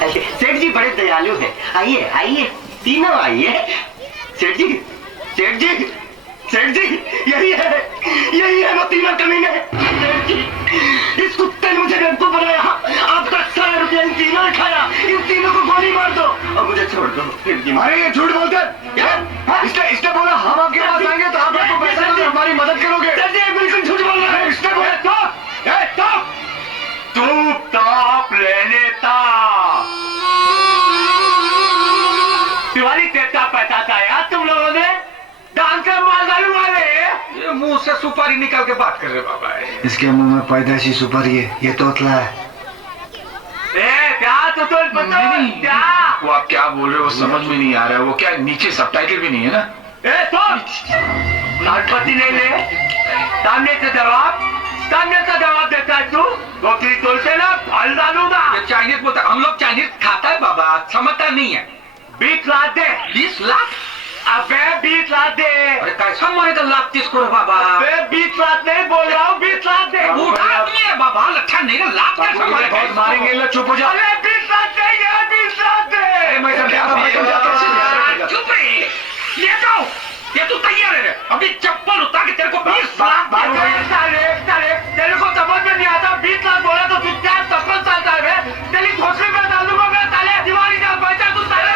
सेठ जी बड़े दयालु हैं। आइए आइए, तीनों आइए। सेठ जी, सेठ जी, सेठ जी, यही है वो तीनों कमीने। सेठ जी, इस कुत्ते ने मुझे बेवकूफ बनाया। आपका 100 रुपया इन तीनों ने खाया। इन तीनों को गोली मार दो और मुझे छोड़ दो। अरे ये झूठ बोलते हैं। इसने बोला हम आपके पास आएंगे तो आप आपको पैसा दोगे, हमारी मदद करोगे। सेठ जी बिल्कुल झूठ बोल रहे हैं। इसने बोला तू टॉप ले लेता। दिवाली तेता पैसा था यार तुम लोगों ने। दान का मालगालू वाले ये मुंह से सुपारी निकाल के बात कर रहे बाबा। इसके मुंह में पैदाइशी सुपारी है, ये तोतला है। क्या तो क्या वो आप क्या बोल रहे हो वो समझ में नहीं आ रहा है। वो क्या नीचे सबटाइटल भी नहीं है ना। लालपति नहीं ले, सामने से जवाब देता है तू। रोटी तोलते ना फल डालूंगा। ये चाइनीज बोलता, हम लोग चाइनीज खाता है बाबा, समझता नहीं है। 20 लाख दे। 20 लाख? अबे 20 लाख दे। अरे कैसा मरेगा लाख 30 करोड़ बाबा। अबे 20 लाख नहीं बोल रहा हूँ, 20 लाख दे। बूढ़ा आदमी है बाबा, लच्छा नहीं ना, लाख कैसा मरेगा। बहुत मारेंगे, लो चुप हो जा। अरे 20 लाख दे यार, 20 लाख दे। मैं समझाता। चुप रही, ये जाओ, ये तू तैयार है। अभी चप्पल उतार के तेरे को 20 लाख तेरे को समझ में नहीं आता। 20 लाख बोला तो तू क्या चप्पल चालता है? तेरी घोसले में डाल दूंगा मैं साले। दिवाली का पैसा तू साले।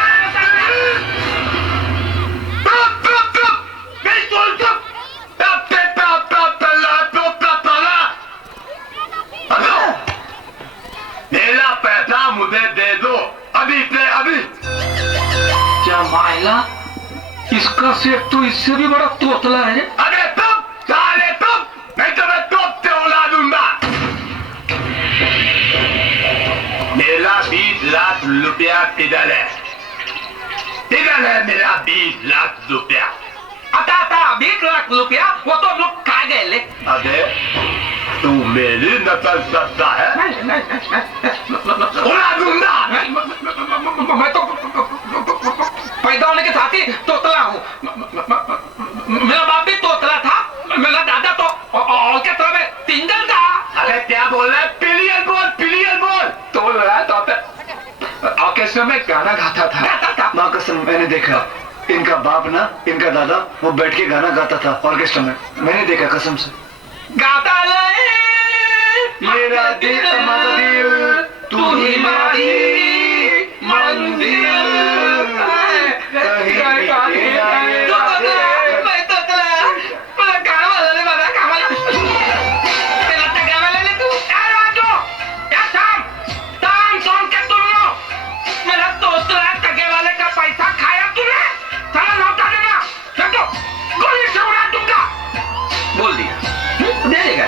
मेरा पैसा मुझे दे दो अभी से अभी। क्या मायला, इसका सेठ तो इससे भी बड़ा तोतला है। अरे तुम साले तुम, नहीं तो मैं तोप से उड़ा दूंगा। मेरा 20 लाख रुपया किधर है? किधर है मेरा 20 लाख रुपया? आता 20 लाख रुपया वो तो हम लोग खा गए ले। अबे तू मेरी नकल करता है? उड़ा दूंगा। मैं तो पैदा होने के साथ ही तोतला हूँ। मेरा बाप भी तोतला था, मेरा दादा तो और के तरह में तिंगल था। अरे क्या बोल रहा है? पिलियन बोल, पिलियन बोल। तो रहा तो ऑर्केस्ट्रा में गाना गाता था। माँ कसम मैंने देखा, इनका बाप ना, इनका दादा वो बैठ के गाना गाता था ऑर्केस्ट्रा में। मैंने देखा कसम से। गाता रहे मेरा दिल तुम्हारा दिल, तू ही मेरी मंजिल। बोल दिया दे देगा,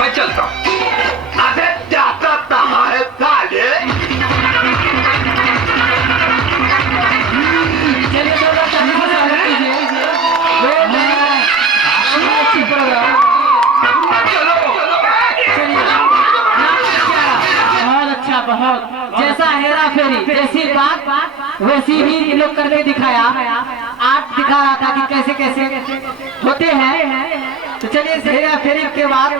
मैं चलता हूँ। अबे जाता कहाँ है साले? बहुत अच्छा, बहुत जैसा हेरा फेरी जैसी बात वैसी ही इन लोग करके दिखाया। आर्ट दिखा रहा था कि कैसे कैसे होते हैं। तो चलिए हेरा फेरी के बाद